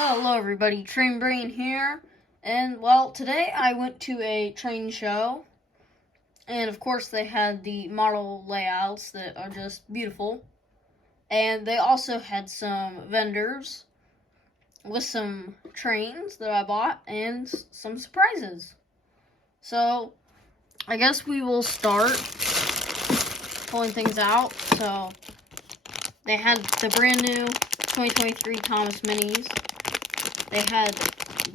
Hello everybody, Train Brain here, and well, today I went to a train show, and of course they had the model layouts that are just beautiful, and they also had some vendors with some trains that I bought, and some surprises. So, I guess we will start pulling things out. So, they had the brand new 2023 Thomas Minis. They had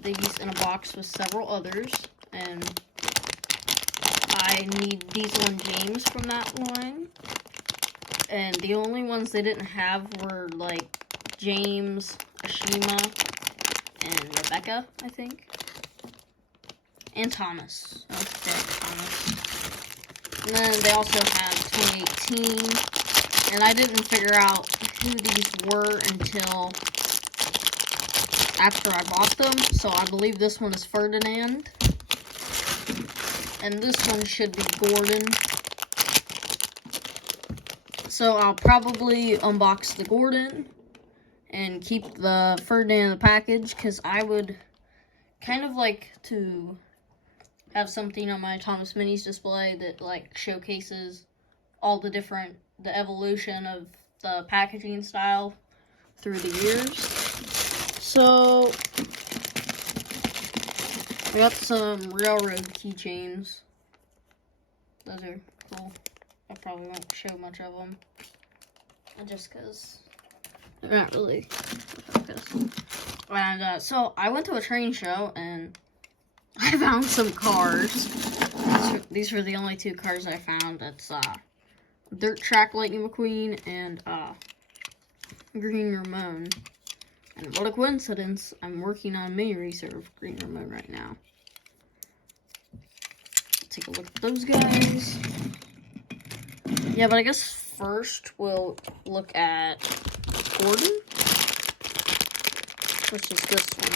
these in a box with several others, and I need Diesel and James from that line. And the only ones they didn't have were like James, Ashima, and Rebecca, I think. And Thomas. Okay, Thomas. And then they also had 2018, and I didn't figure out who these were until after I bought them, so I believe this one is Ferdinand, and this one should be Gordon. So I'll probably unbox the Gordon and keep the Ferdinand in the package, because I would kind of like to have something on my Thomas Minis display that like showcases all the evolution of the packaging style through the years. So, I got some railroad keychains. Those are cool. I probably won't show much of them, just because they're not really focused. And so, I went to a train show, and I found some cars. These were the only two cars I found. It's Dirt Track Lightning McQueen and Green Ramon. And what a coincidence, I'm working on Mini Reserve Green Ramon right now. Take a look at those guys. Yeah, but I guess first we'll look at Gordon, which is this one.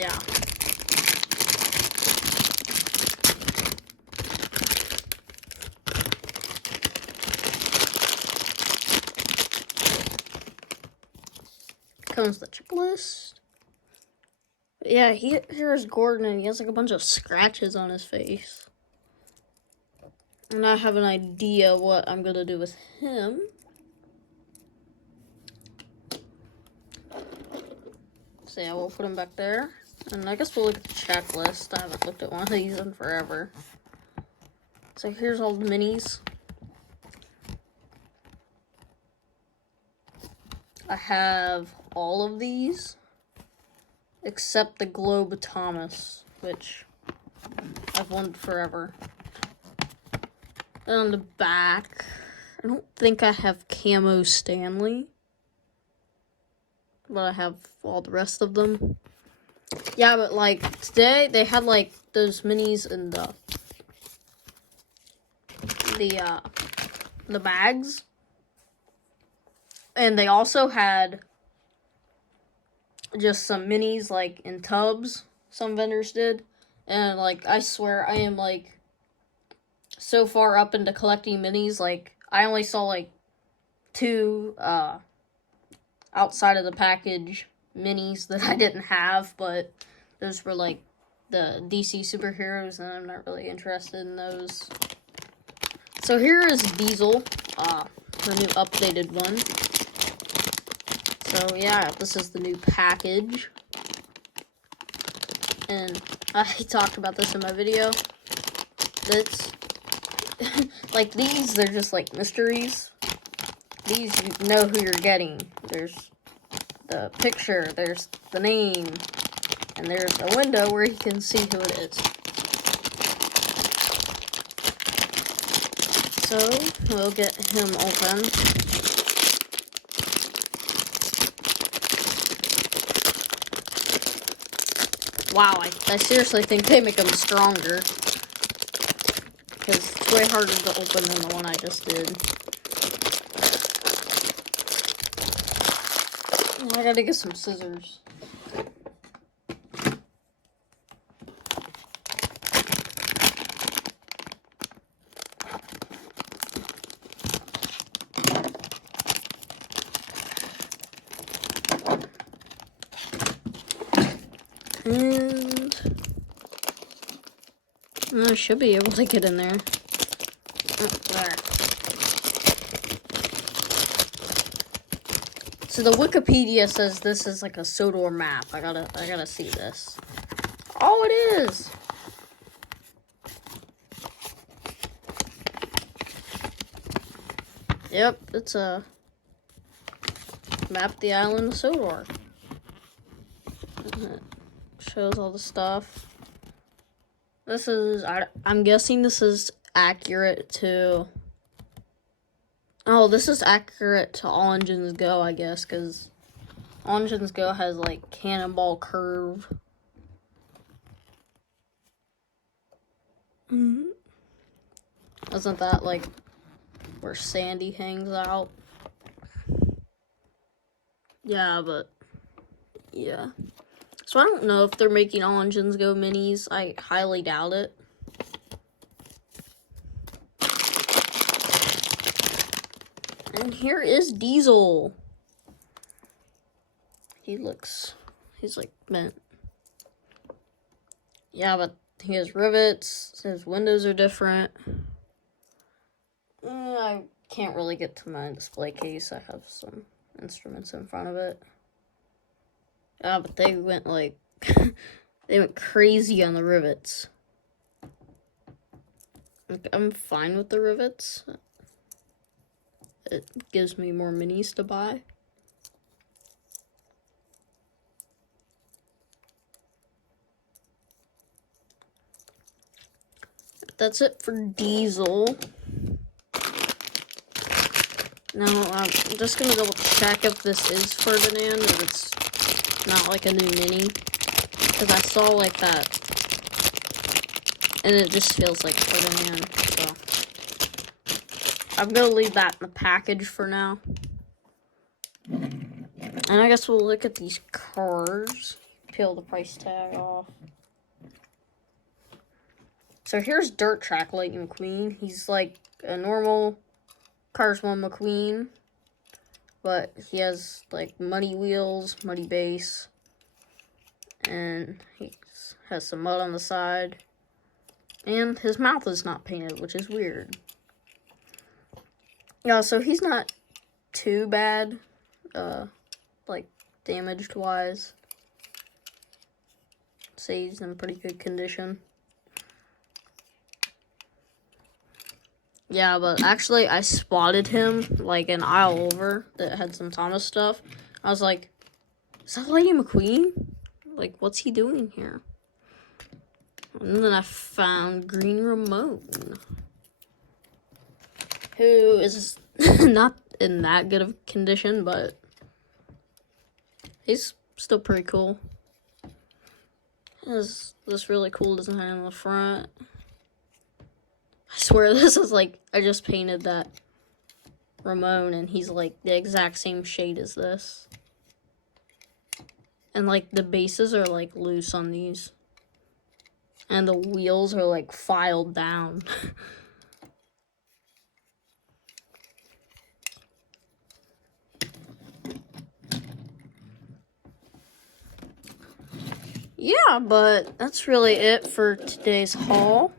Yeah. Comes the checklist. Yeah, here's Gordon, and he has like a bunch of scratches on his face. And I have an idea what I'm gonna do with him. So yeah, we'll put him back there. And I guess we'll look at the checklist. I haven't looked at one of these in forever. So here's all the minis. I have all of these, except the Globe Thomas, which I've wanted forever. And on the back, I don't think I have Camo Stanley, but I have all the rest of them. Yeah, but like today they had like those minis in the bags, and they also had just some minis like in tubs. Some vendors did, and like I swear I am like so far up into collecting minis. Like I only saw like 2 outside of the package minis that I didn't have, but those were like the DC superheroes, and I'm not really interested in those. So here is Diesel, the new updated one. So yeah, this is the new package. And I talked about this in my video. That's like these, they're just like mysteries. These, you know who you're getting. There's the picture, there's the name, and there's a window where you can see who it is. So we'll get him open. Wow, I seriously think they make them stronger, because it's way harder to open than the one I just did. I gotta get some scissors. And I should be able to get in there. Oh, there. So the Wikipedia says this is like a Sodor map. I gotta see this. Oh, it is. Yep, it's a map the island of Sodor. It shows all the stuff. This is, I'm guessing this is accurate to, oh, this is accurate to All Engines Go, I guess, because All Engines Go has, like, Cannonball Curve. Isn't that, like, where Sandy hangs out? Yeah, but, yeah. So I don't know if they're making All Engines Go minis. I highly doubt it. And here is Diesel. He's like bent. Yeah, but he has rivets. His windows are different. I can't really get to my display case. I have some instruments in front of it. Yeah, but they went like, they went crazy on the rivets. Like, I'm fine with the rivets. It gives me more minis to buy. That's it for Diesel. Now, I'm just gonna double check if this is Ferdinand, if it's not like a new mini. Because I saw like that. And it just feels like Ferdinand, so. I'm gonna leave that in the package for now. And I guess we'll look at these cars. Peel the price tag off. So here's Dirt Track Lightning McQueen. He's like a normal Cars 1 McQueen, but he has like muddy wheels, muddy base, and he has some mud on the side. And his mouth is not painted, which is weird. Yeah, so he's not too bad, like damaged wise. Say he's in pretty good condition. Yeah, but actually I spotted him like an aisle over that had some Thomas stuff. I was like, is that Lightning McQueen? Like, what's he doing here? And then I found Green Ramon, who is not in that good of condition, but he's still pretty cool. He has this really cool design on the front. I swear this is like, I just painted that Ramon and he's like the exact same shade as this. And like the bases are like loose on these. And the wheels are like filed down. Yeah, but that's really it for today's haul.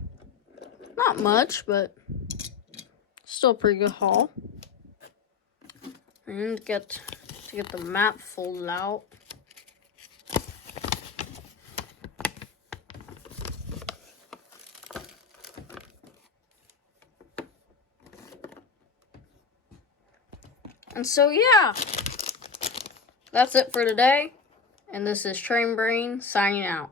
Not much, but still a pretty good haul. And get the map folded out. And so yeah, that's it for today. And this is Train Brain signing out.